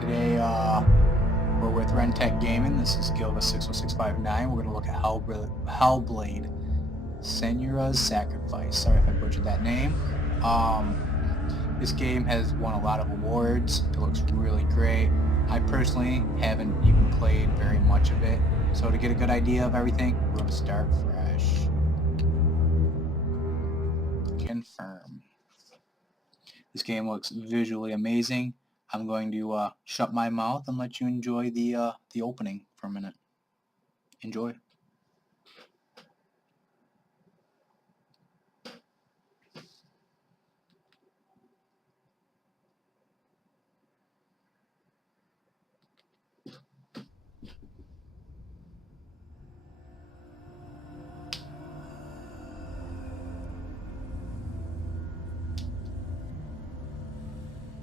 Today, we're with Rentech Gaming. This is Gilda 60659. We're going to look at Hellblade Senua's Sacrifice. Sorry if I butchered that name. This game has won a lot of awards. It looks really great. I personally haven't even played very much of it. So to get a good idea of everything, we're going to start fresh. Confirm. This game looks visually amazing. I'm going to shut my mouth and let you enjoy the opening for a minute. Enjoy.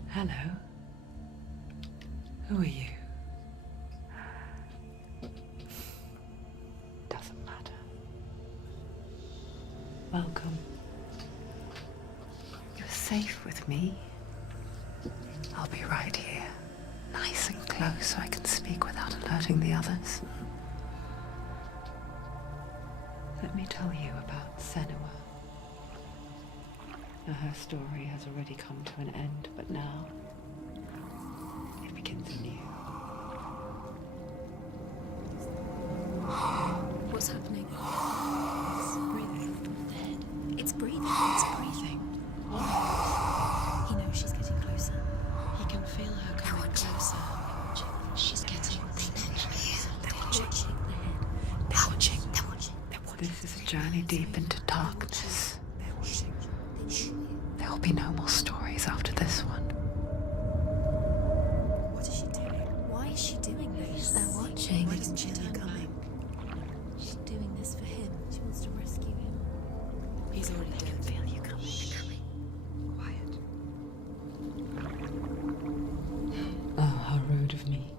Hello. Who are you? Doesn't matter. Welcome. You're safe with me. I'll be right here, nice and close so I can speak without alerting the others. Let me tell you about Senua. Now, her story has already come to an end, but now it begins anew. What's happening? It's breathing. Dead. It's breathing. It's breathing. What? He knows she's getting closer. He can feel her coming closer. She's getting closer. They're watching. They're watching. They're watching. They're watching. This is a journey deep into darkness. They're watching. There will be no more stories after this one. What is she doing? Why is she doing this? They're watching. Why doesn't she know coming? She's doing this for him. She wants to rescue him. He's already dead. I can feel you coming. Quiet. Oh, how rude of me.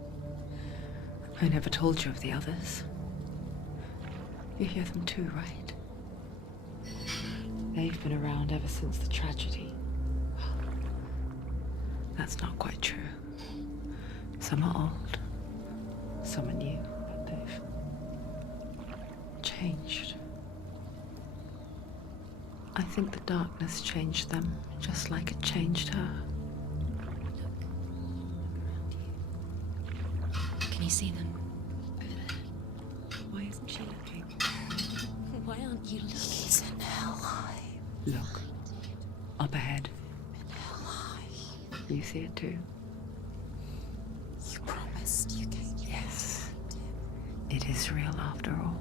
I never told you of the others. You hear them too, right? They've been around ever since the tragedy. Well, that's not quite true. Some are old, some are new, but they've changed. I think the darkness changed them, just like it changed her. Can you see them? Over there. Why isn't she looking? Why aren't you looking? He's in hell high. Look, up ahead. In hell high. You see it too? You promised you came. Yes. It is real after all.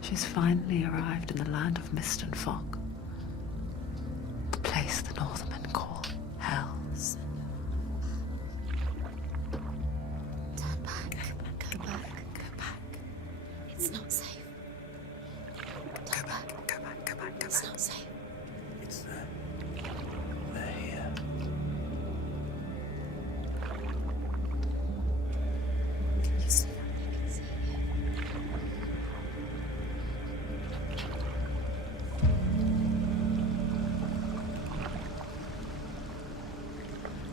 She's finally arrived in the land of mist and fog. The place the Northmen call hell. Turn back. Go back. Go back. It's not safe. Turn back. Go back. Go back. It's not safe. It's there. They're here. Can you see that? I can see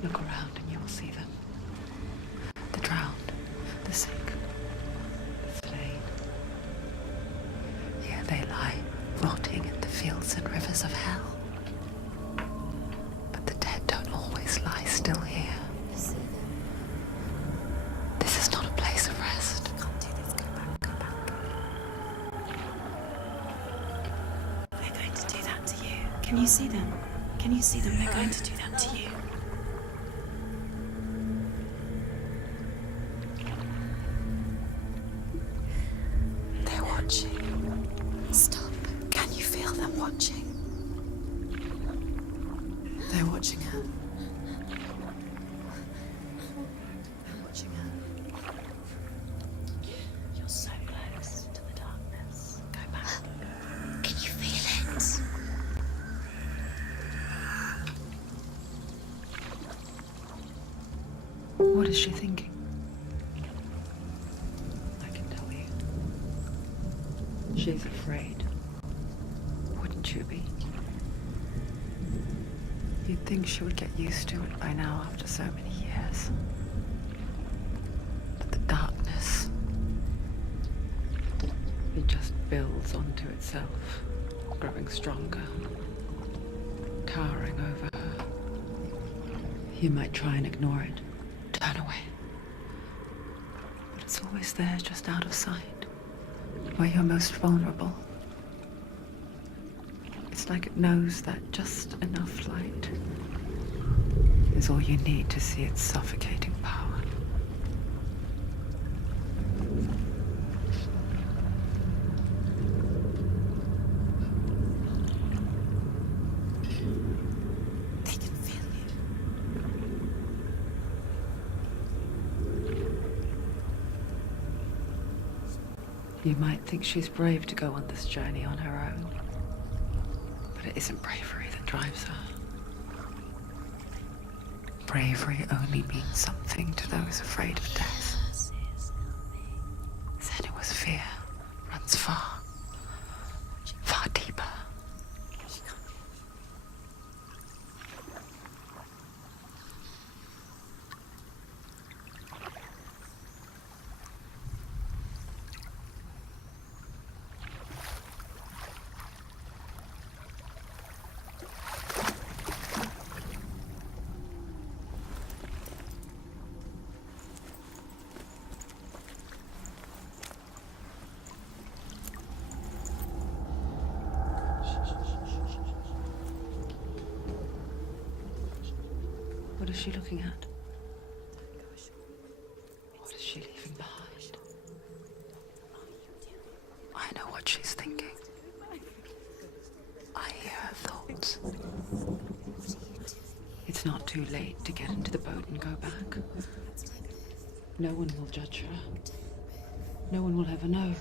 Look around and you will see them. The drowned, the sick, the slain. Here they lie, rotting in the fields and rivers of hell. But the dead don't always lie still here. This is not a place of rest. Can't do this. Go back. Go back. They're going to do that to you. Can you see them? Can you see them? They're going to do that to you. They're watching. Stop. Can you feel them watching? They're watching her. They're watching her. You're so close to the darkness. Go back. Can you feel it? What is she thinking? I can tell you. She's afraid. Wouldn't you be? You'd think she would get used to it by now after so many years. But the darkness, it just builds onto itself, growing stronger, towering over her. You might try and ignore it, turn away. But it's always there, just out of sight, where you're most vulnerable. It's like it knows that just enough light is all you need to see its suffocating power. They can feel You might think she's brave to go on this journey on her own, but it isn't bravery that drives her. Bravery only means something to those afraid of death. Senua's fear runs far, far deeper. What is she looking at? What is she leaving behind? I know what she's thinking. I hear her thoughts. It's not too late to get into the boat and go back. No one will judge her. No one will ever know.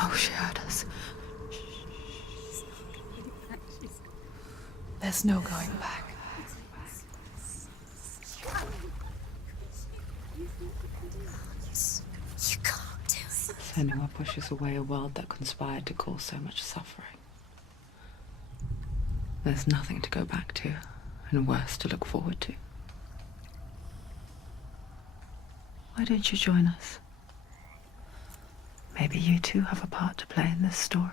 Oh, she heard us. There's no going back. You can't do it. Senua pushes away a world that conspired to cause so much suffering. There's nothing to go back to, and worse to look forward to. Why don't you join us? Maybe you too have a part to play in this story.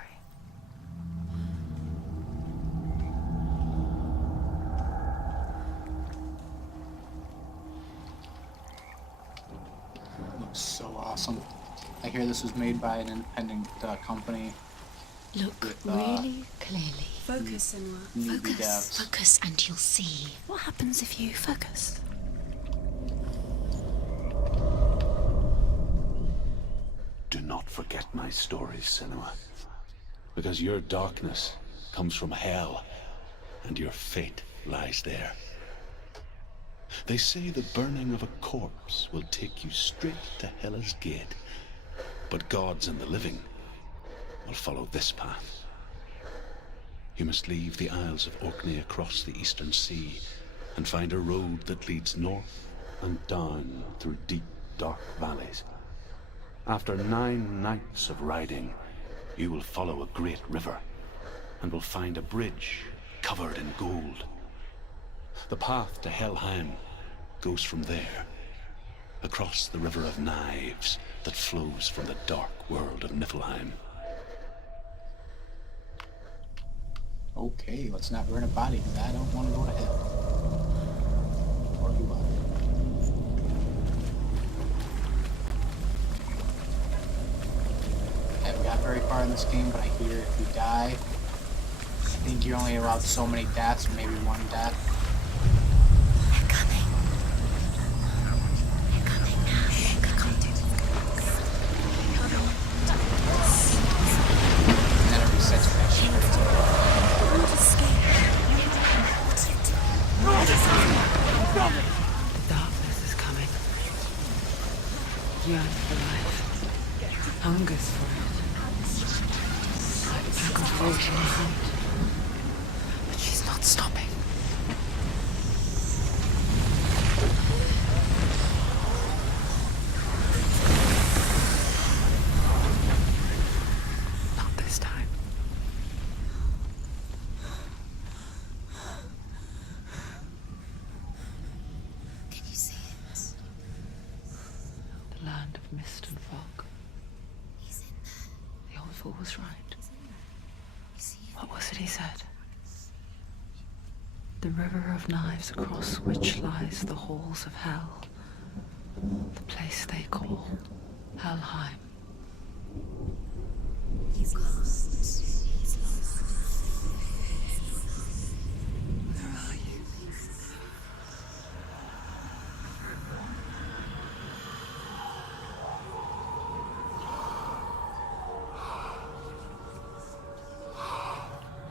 Looks so awesome. I hear this was made by an independent company. Look With, really clearly. Focus, Senua. newbie Focus. devs. Focus and you'll see. What happens if you focus? Do not forget my stories, Senua. Because your darkness comes from hell, and your fate lies there. They say the burning of a corpse will take you straight to Hela's gate, but gods and the living will follow this path. You must leave the Isles of Orkney across the eastern sea and find a road that leads north and down through deep, dark valleys. After 9 nights of riding, you will follow a great river and will find a bridge covered in gold. The path to Helheim goes from there, across the River of Knives that flows from the dark world of Niflheim. Okay, let's not burn a body, because I don't want to go to hell. Or do I? I haven't got very far in this game, but I hear if you die, I think you're only allowed so many deaths, or maybe one death. They're coming. They're coming now. I can't do it. And then it resets you that shit. I want to escape. What is it? Darkness is coming. Yearns for life. Hungers for it. Pack of raging heart. But she's not stopping. Not this time. land of mist and fog. He's in there. The old fool was right. He's in there. You see him? What was it he said? The river of knives across which lies the halls of hell. The place they call Helheim. He's lost. He's lost. Where are you?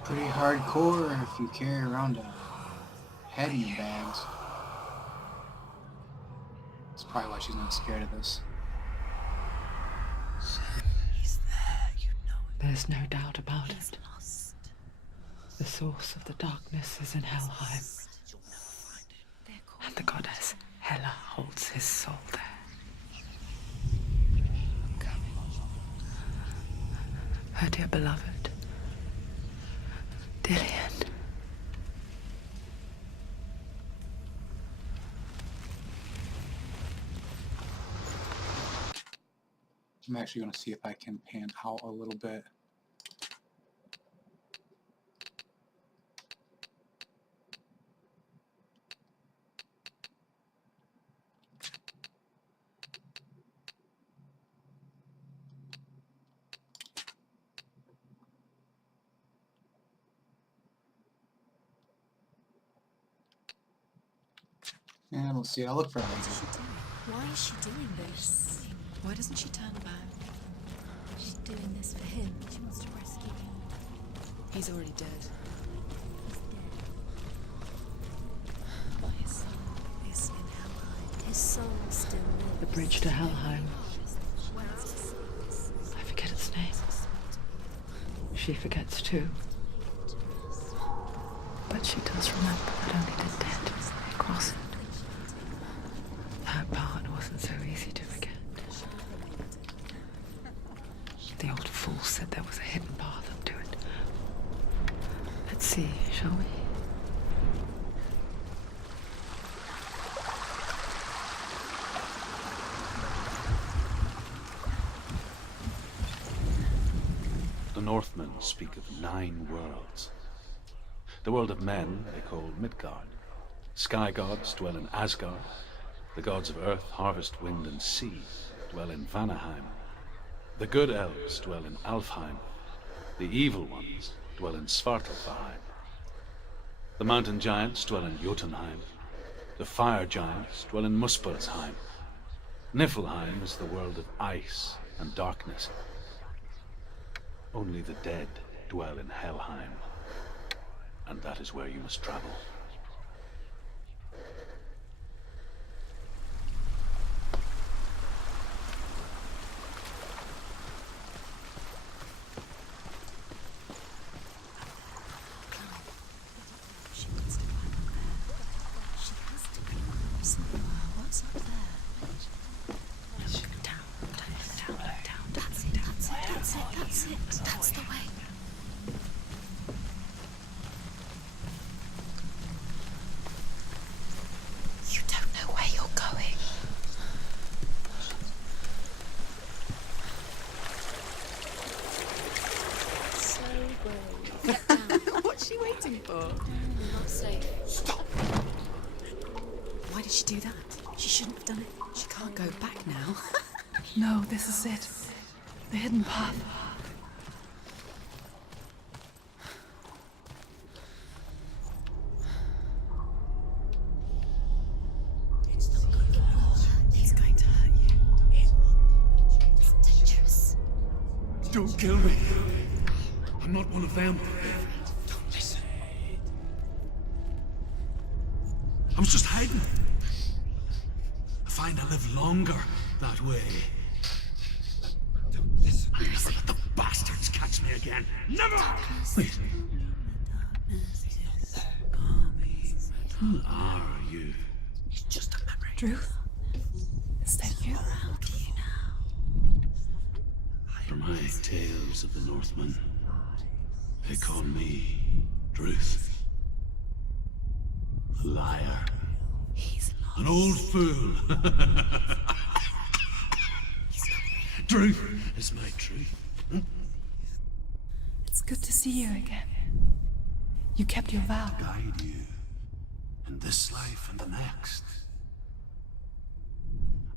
Pretty hardcore if you carry around a head in your bags. That's probably why she's not scared of this. He's there, you know it. There's no doubt about He's it. lost. The source of the darkness is in Helheim, You'll never find him. They're called and the goddess Hela holds his soul there. Her dear beloved, Dillian. I'm actually going to see if I can pan out a little bit. Yeah, we'll see. I'll look for her. What is she doing? Why is she doing this? Why doesn't she turn back? She's doing this for him. She wants to rescue him. He's already dead. He's dead. But his soul is in Helheim. His soul still lives. The bridge to Helheim. Where is his soul? I forget its name. She forgets too. But she does remember that only the dead may cross it. That part wasn't so easy to forget. The old fool said there was a hidden path up to it. Let's see, shall we? The Northmen speak of 9 worlds. The world of men they call Midgard. Sky gods dwell in Asgard. The gods of earth, harvest, wind, and sea dwell in Vanaheim. The good elves dwell in Alfheim. The evil ones dwell in Svartalfheim. The mountain giants dwell in Jotunheim. The fire giants dwell in Muspelheim. Niflheim is the world of ice and darkness. Only the dead dwell in Helheim, and that is where you must travel. She wants to climb up there. She has to go. Senua, what's up there? Down. That's it. That's the way. You don't know where you're going. So brave. Get down. What's she waiting for? Not safe. Stop! Why did she do that? She shouldn't have done it. She can't go back now. No, this is it. The hidden path. It's not good. He's going to hurt you. It's dangerous. Don't kill me. I'm not one of them. Don't listen. I was just hiding. I find I live longer that way. Don't listen. I never let the bastards catch me again. Never! Wait. Who are you? It's just a memory. Druth? Is that you? For my tales of the Northmen, they call me Druth. A liar. He's lost. An old fool. truth is my truth. It's good to see you again. You kept your vow. Guide you in this life and the next.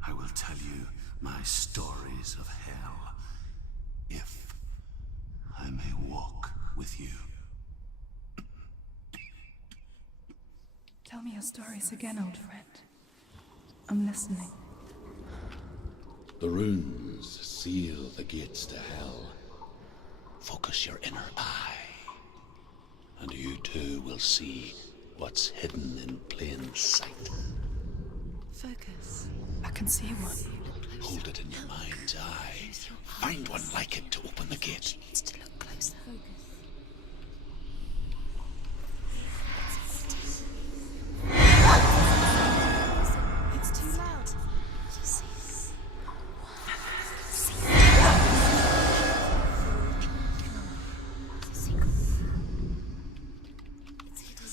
I will tell you my stories of hell, if I may walk with you. Tell me your stories again, old friend. I'm listening. The runes seal the gates to hell. Focus your inner eye, and you too will see what's hidden in plain sight. Focus. I can see one. Hold it in your mind's eye. Find one like it to open the gate. She needs to look closer. It's too loud. You see.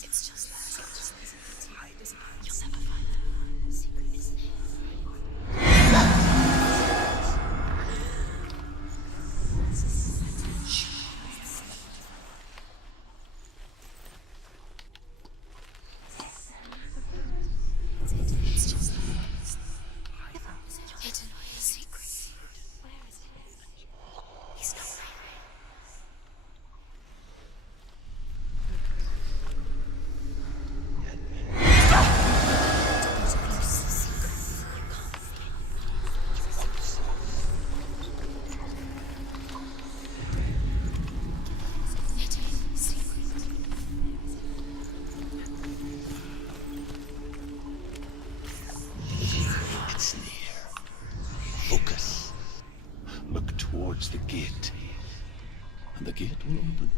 It's just that. You'll never find her. Secret is It's just hidden a secret. Where is it? He's not there. There's a close secret. You can't feel. Hidden secret. It's near. Focus. Look towards the gate, and the gate will open.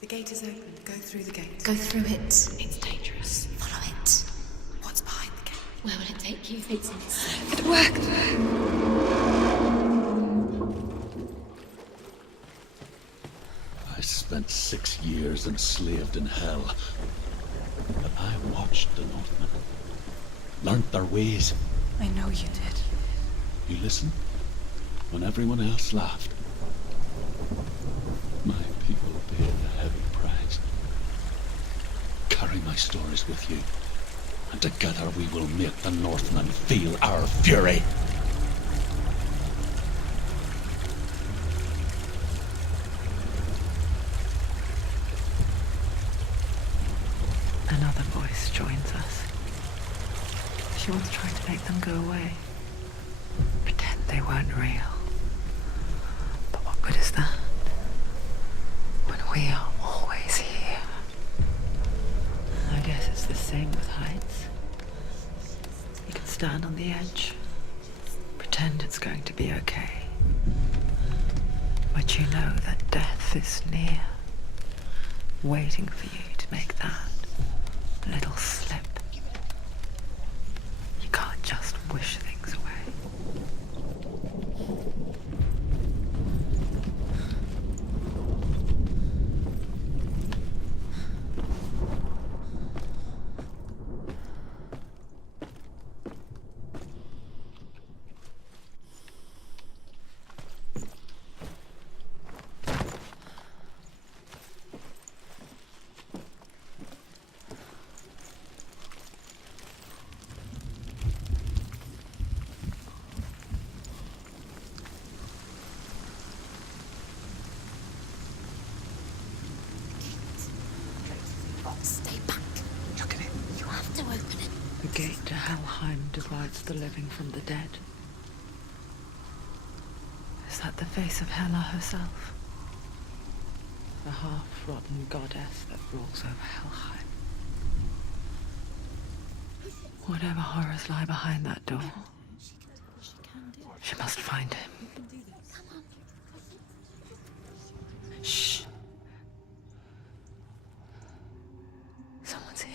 The gate is open. Go through the gate. Go through it. It's dangerous. Follow it. What's behind the gate? Where will it take you? It's insane. It worked! I spent 6 years enslaved in hell, but I watched the Northmen, learnt their ways. I know you did. You listened when everyone else laughed. My people paid a heavy price. Carry my stories with you, and together we will make the Northmen feel our fury. Another voice joins us. She wants trying to make them go away. Pretend they weren't real. But what good is that? When we are always here. I guess it's the same with heights. You can stand on the edge. Pretend it's going to be okay. But you know that death is near. Waiting for you to make that little slip. You can't just wish things away. Stay back. Look at it. You have to open it. The gate to Helheim divides the living from the dead. Is that the face of Hela herself? The half-rotten goddess that rules over Helheim. Whatever horrors lie behind that door, she must find him. Shh. Someone's here.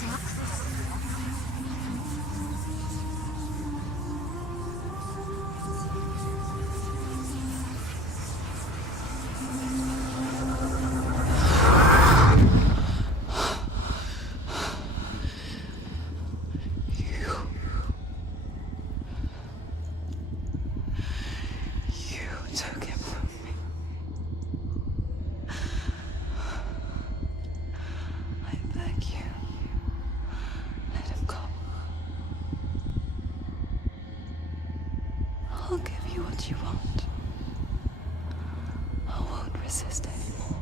Dark exist anymore.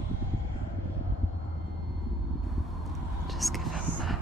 Just give him back.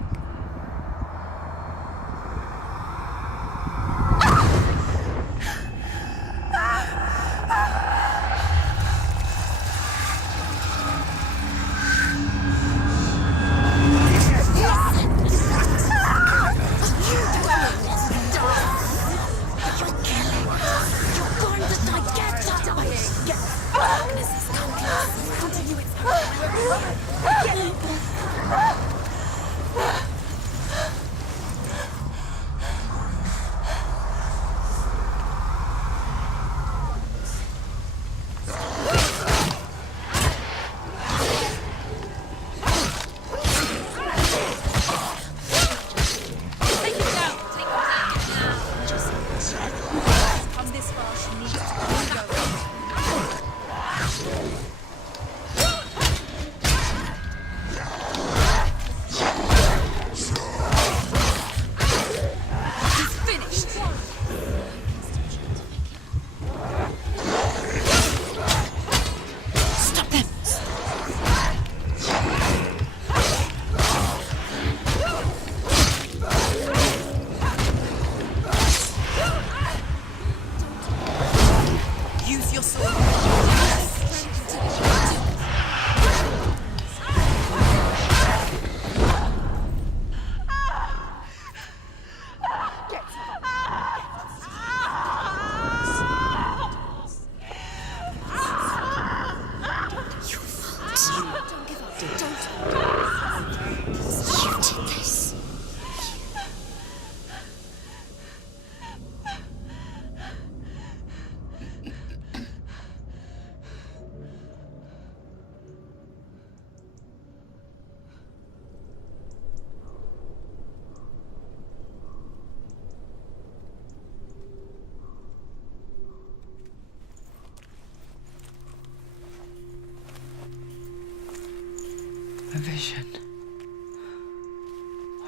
A vision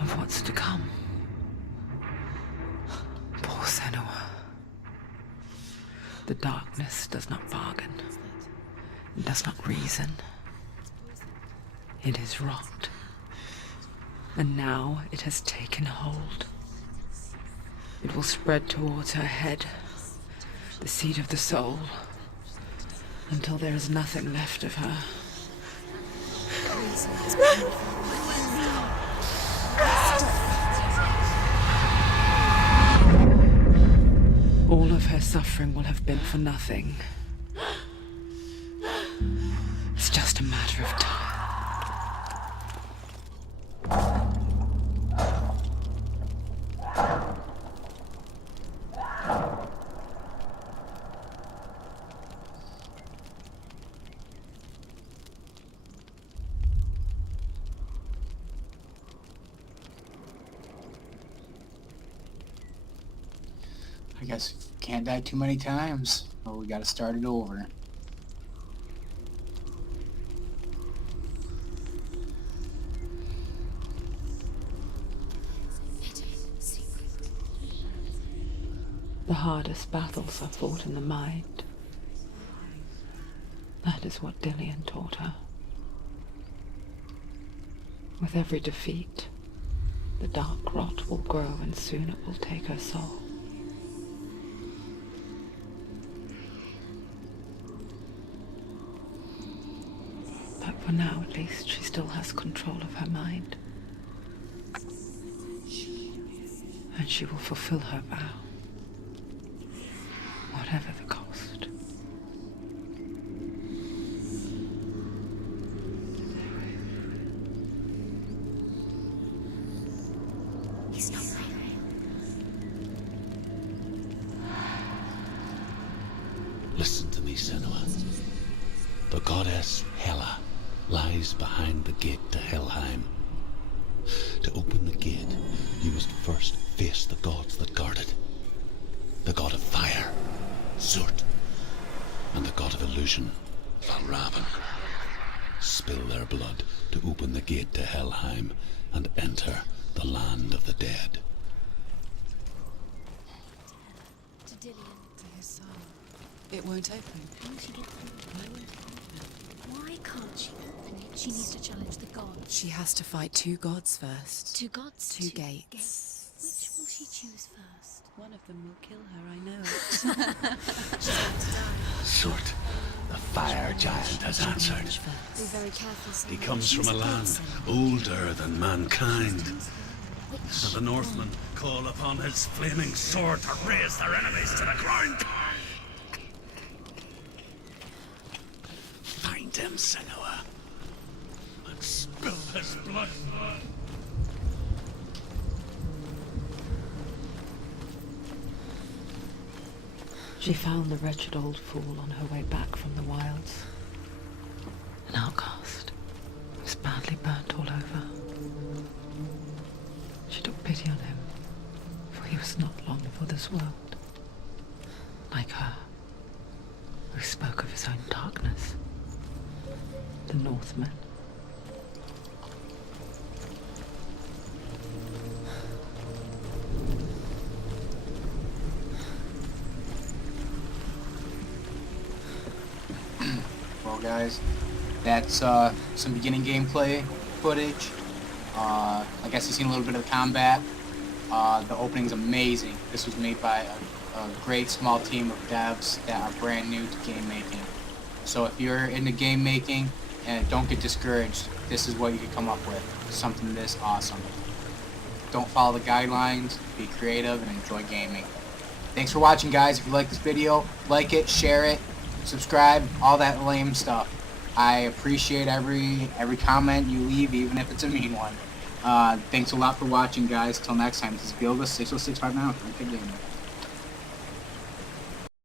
of what's to come. Poor Senua. The darkness does not bargain. It does not reason. It is rot. And now it has taken hold. It will spread towards her head, the seat of the soul, until there is nothing left of her. All of her suffering will have been for nothing. It's just a matter of time. I guess can't die too many times. Oh, we gotta start it over. The hardest battles are fought in the mind. That is what Dillian taught her. With every defeat, the dark rot will grow and soon it will take her soul. But for now, at least, she still has control of her mind. And she will fulfill her vow, whatever the cost. He's not right. Listen to me, Senua. The goddess Hela lies behind the gate to Helheim. To open the gate, you must first face the gods that guard it. The god of fire, Zurt, and the god of illusion, Valravan. Spill their blood to open the gate to Helheim and enter the land of the dead. To Dillian. To his soul. It won't open. can't she open it? She needs to challenge the gods. She has to fight 2 gods first. 2 gods? 2 gates. Which will she choose first? One of them will kill her, I know. She's going to die. Surt, the fire giant, has answered. Be very careful, Senua. He comes from a She's land Senua. older than mankind. Which And the Northmen call upon his flaming sword to raise their enemies to the ground. Find him, Senua, and spill his blood. She found the wretched old fool on her way back from the wilds. An outcast. He was badly burnt all over. She took pity on him, for he was not long for this world. Like her, who spoke of his own darkness. The Northmen. Well, guys, that's some beginning gameplay footage. I guess you've seen a little bit of the combat. The opening's amazing. This was made by a great small team of devs that are brand new to game making. So if you're into game making, and don't get discouraged, this is what you can come up with. Something this awesome. Don't follow the guidelines, be creative, and enjoy gaming. Thanks for watching, guys. If you like this video, like it, share it, subscribe, all that lame stuff. I appreciate every comment you leave, even if it's a mean one. Thanks a lot for watching, guys. Till next time, this is Gilda 60659 with Rented Gaming.